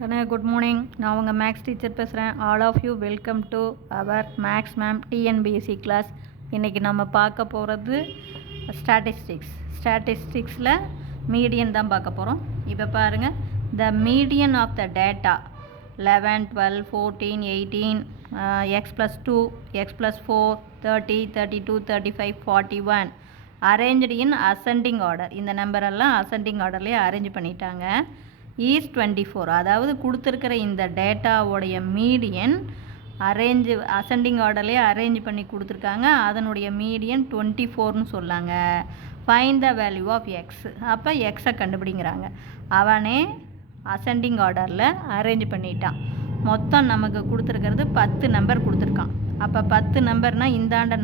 Good morning. நான் உங்கள் maths teacher பேசுகிறேன். All of you welcome to our maths ma'am TNPSC class. இன்றைக்கி நம்ம பார்க்க போகிறது ஸ்டாட்டிஸ்டிக்ஸில் மீடியன் தான் பார்க்க போகிறோம். இப்போ பாருங்கள், the median of the data 11, 12, 14, 18, x plus 2, x plus 4, 30, 32, 35, 41 arrange in ascending order. இந்த நம்பரெல்லாம் அசெண்டிங் ஆர்டர்லேயே அரேஞ்ச் பண்ணிட்டாங்க. ஈஸ் 24, அதாவது கொடுத்துருக்கிற இந்த டேட்டாவோடைய மீடியன் அசெண்டிங் ஆர்டர்லேயே அரேஞ்ச் பண்ணி கொடுத்துருக்காங்க. அதனுடைய மீடியன் 24ன்னு சொல்லாங்க. Find the value of x. அப்போ எக்ஸை கண்டுபிடிங்கிறாங்க. அவனே அசெண்டிங் ஆர்டரில் அரேஞ்ச் பண்ணிட்டான். மொத்தம் நமக்கு கொடுத்துருக்கிறது 10 நம்பர் கொடுத்துருக்கான். அப்போ 10 நம்பர்னால் இந்தாண்ட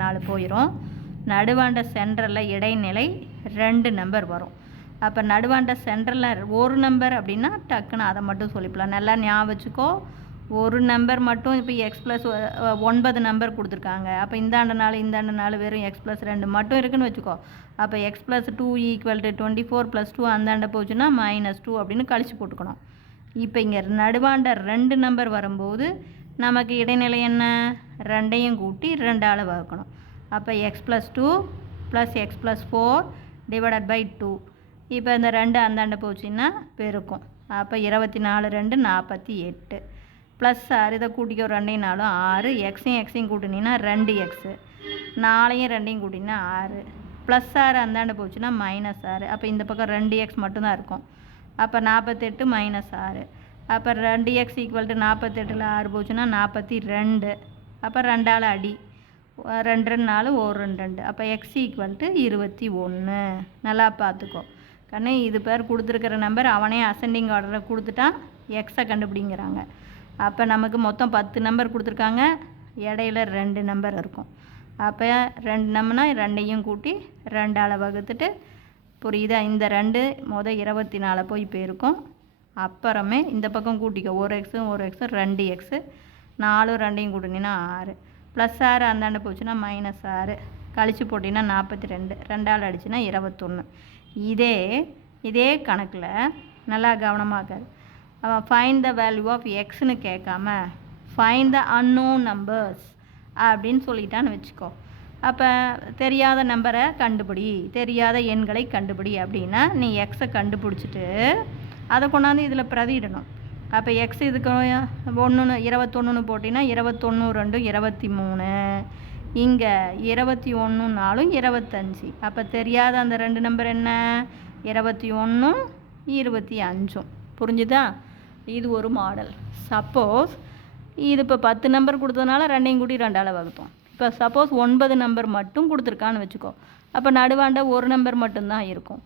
4 போயிடும். நடுவாண்ட சென்டரில் இடைநிலை 2 நம்பர் வரும். அப்போ நடுவாண்ட சென்டரில் ஒரு நம்பர் அப்படின்னா டக்குன்னு அதை மட்டும் சொல்லிக்கலாம். நல்லா ஞாபகம் வச்சுக்கோ. ஒரு நம்பர் மட்டும் இப்போ எக்ஸ் ப்ளஸ் 9 நம்பர் கொடுத்துருக்காங்க. அப்போ இந்தாண்ட 4 வெறும் எக்ஸ் ப்ளஸ் 2 மட்டும் இருக்குன்னு வச்சுக்கோ. அப்போ எக்ஸ் ப்ளஸ் 2 ஈக்குவல் டு 24 + 2 அந்தாண்ட போச்சுன்னா -2 அப்படின்னு கழிச்சு போட்டுக்கணும். இப்போ இங்கே நடுவாண்ட 2 நம்பர் வரும்போது நமக்கு இடைநிலை என்ன, 2ஐயும் கூட்டி 2ஆல் வகுக்கணும். அப்போ x plus 2 + x plus 4 divided by 2. இப்போ இந்த 2 அந்தாண்ட போச்சுன்னா பெருக்கும். அப்போ 24 2 48 ப்ளஸ் 6 இதை கூட்டிக்க 2 4 6. எக்ஸையும் கூட்டினீங்கன்னா 2x, 4ஐயும் 2ஐயும் கூட்டினா 6 ப்ளஸ் 6 அந்தாண்ட போச்சுன்னா -6. அப்போ இந்த பக்கம் 2x மட்டும்தான் இருக்கும். அப்போ 48 -6. அப்போ 2x = 48ல் 6 போச்சுன்னா 42. அப்போ 2ஆல் அடி 2 4 1 2. அப்போ x = 21. நல்லா பார்த்துக்கோ கண்ணு. இது பேர் கொடுத்துருக்கிற நம்பர் அவனே அசெண்டிங் ஆர்டரில் கொடுத்துட்டான். எக்ஸை கண்டுபிடிங்கிறாங்க. அப்போ நமக்கு மொத்தம் 10 நம்பர் கொடுத்துருக்காங்க. இடையில 2 நம்பர் இருக்கும். அப்போ 2 நம்பர்னா 2ஐயும் கூட்டி 2ஆல் வகுத்துட்டு, புரியுதா? இந்த 2 24 போய் போயிருக்கும். அப்புறமே இந்த பக்கம் கூட்டிக்க, ஒரு எக்ஸும் 2x, 4 2ஐயும் கூட்டினீங்கன்னா 6 ப்ளஸ் 6 அந்தாண்ட போச்சுன்னா -6 கழிச்சு போட்டிங்கன்னா 42, 2ஆல் அடிச்சுன்னா 21. இதே கணக்கில் நல்லா கவனமாக அவன் ஃபைண்ட் த வேல்யூ ஆஃப் எக்ஸ்னு கேட்காம ஃபைண்ட் த அன்னோன் நம்பர்ஸ் அப்படின்னு சொல்லிட்டான்னு வச்சுக்கோ. அப்போ தெரியாத நம்பரை கண்டுபிடி, தெரியாத எண்களை கண்டுபிடி அப்படின்னா நீ எக்ஸை கண்டுபிடிச்சிட்டு அதை கொண்டாந்து இதில் பிரதிடணும். அப்போ எக்ஸ் இதுக்கு 21 போட்டிங்கன்னா 21 2 23. இங்கே 21 4 25. அப்போ தெரியாத அந்த 2 நம்பர் என்ன, 21 25. புரிஞ்சுதா? இது ஒரு மாடல். சப்போஸ் இது இப்போ 10 நம்பர் கொடுத்ததுனால 2ஐயும் கூட்டி 2ஆல் வகுத்தோம். இப்போ சப்போஸ் 9 நம்பர் மட்டும் கொடுத்துருக்கான்னு வச்சுக்கோ. அப்போ நடுவாண்ட ஒரு நம்பர் மட்டும்தான் இருக்கும்.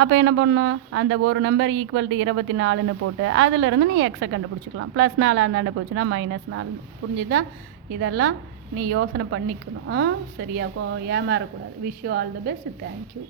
அப்போ என்ன பண்ணணும், அந்த ஒரு நம்பர் ஈக்குவல் டு 24ன்னு போட்டு அதிலிருந்து நீ எக்ஸை கண்டுபிடிச்சிக்கலாம். +4 அந்தாண்ட போச்சுன்னா -4. புரிஞ்சுதா? இதெல்லாம் நீ யோசனை பண்ணிக்கணும். சரியா? ஏமாறக்கூடாது. Wish you all the best. Thank you.